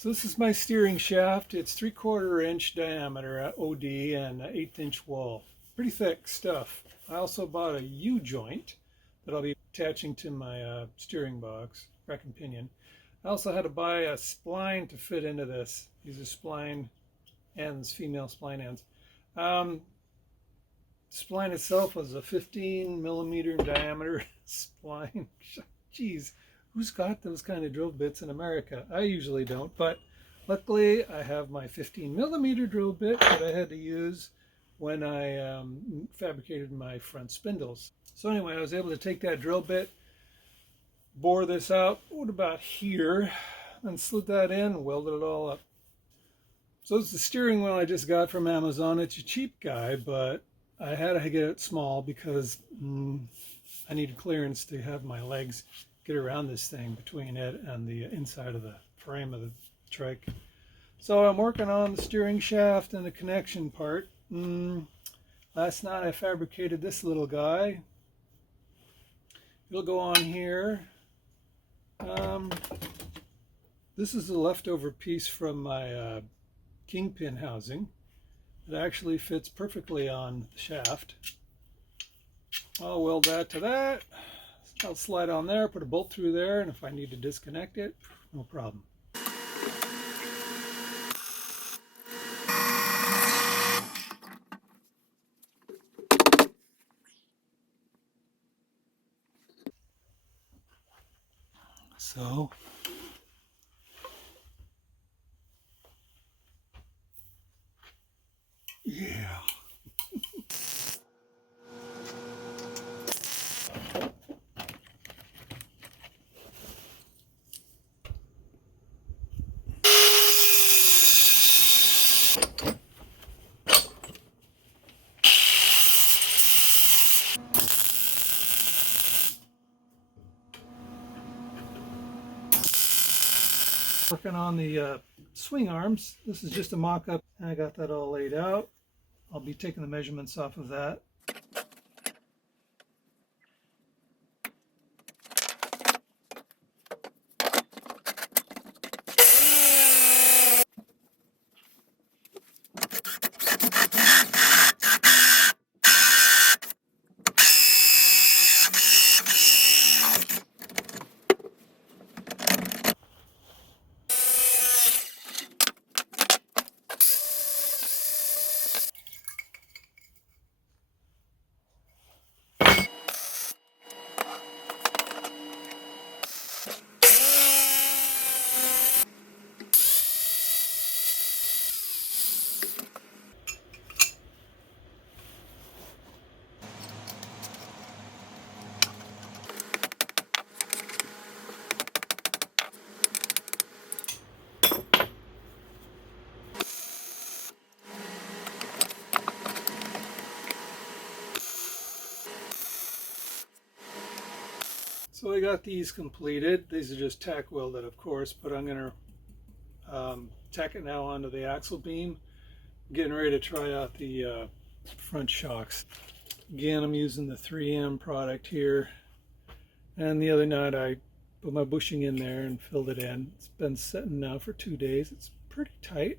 So this is my steering shaft. It's 3/4 inch diameter OD and 1/8 inch wall. Pretty thick stuff. I also bought a U-joint that I'll be attaching to my steering box, rack and pinion. I also had to buy a spline to fit into this. These are spline ends, female spline ends. Spline itself was a 15 millimeter diameter spline. Jeez. Who's got those kind of drill bits in America? I usually don't, but luckily I have my 15 millimeter drill bit that I had to use when I fabricated my front spindles. So anyway, I was able to take that drill bit, bore this out, about here, and slid that in and welded it all up. So this is the steering wheel I just got from Amazon. It's a cheap guy, but I had to get it small because I needed clearance to have my legs get around this thing between it and the inside of the frame of the trike. So I'm working on the steering shaft and the connection part. Last night I fabricated this little guy. It'll go on here. This is the leftover piece from my kingpin housing. It actually fits perfectly on the shaft. I'll weld that to that. I'll slide on there, put a bolt through there, and if I need to disconnect it, no problem. So, yeah. Working on the swing arms. This is just a mock-up, and I got that all laid out. I'll be taking the measurements off of that. So I got these completed. These are just tack welded, of course, but I'm going to tack it now onto the axle beam. I'm getting ready to try out the front shocks. Again, I'm using the 3M product here. And the other night I put my bushing in there and filled it in. It's been sitting now for 2 days. It's pretty tight.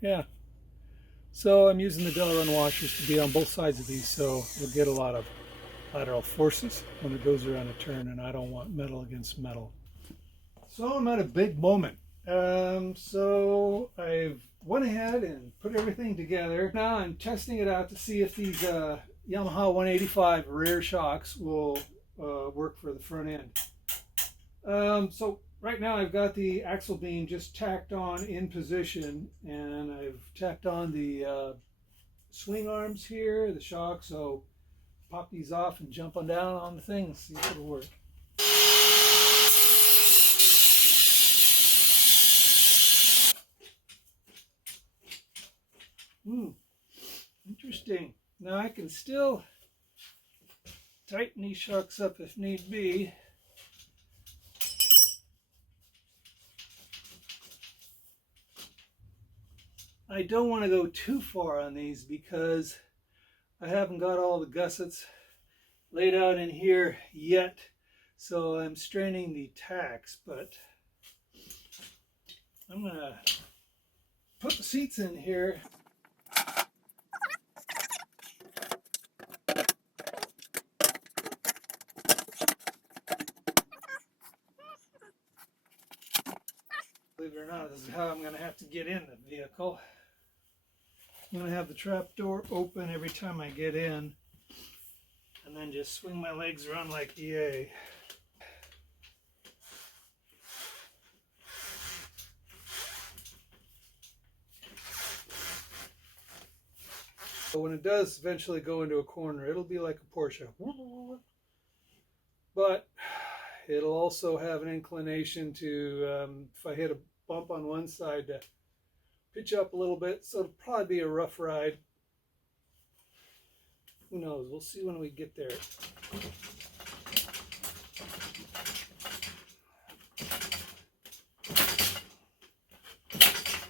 Yeah. So I'm using the Delrin washers to be on both sides of these, so you'll get a lot of lateral forces when it goes around a turn, and I don't want metal against metal. So I'm at a big moment. So I've went ahead and put everything together. Now I'm testing it out to see if these Yamaha 185 rear shocks will work for the front end. So right now I've got the axle beam just tacked on in position, and I've tacked on the swing arms here, the shock, so pop these off and jump on down on the thing and see if it'll work. Interesting. Now I can still tighten these shocks up if need be. I don't want to go too far on these because I haven't got all the gussets laid out in here yet, so I'm straining the tacks, but I'm going to put the seats in here. Believe it or not, this is how I'm going to have to get in the vehicle. I'm going to have the trap door open every time I get in, and then just swing my legs around like EA. So when it does eventually go into a corner, it'll be like a Porsche. But it'll also have an inclination to, if I hit a bump on one side, to pitch up a little bit. So it'll probably be a rough ride. Who knows? We'll see when we get there.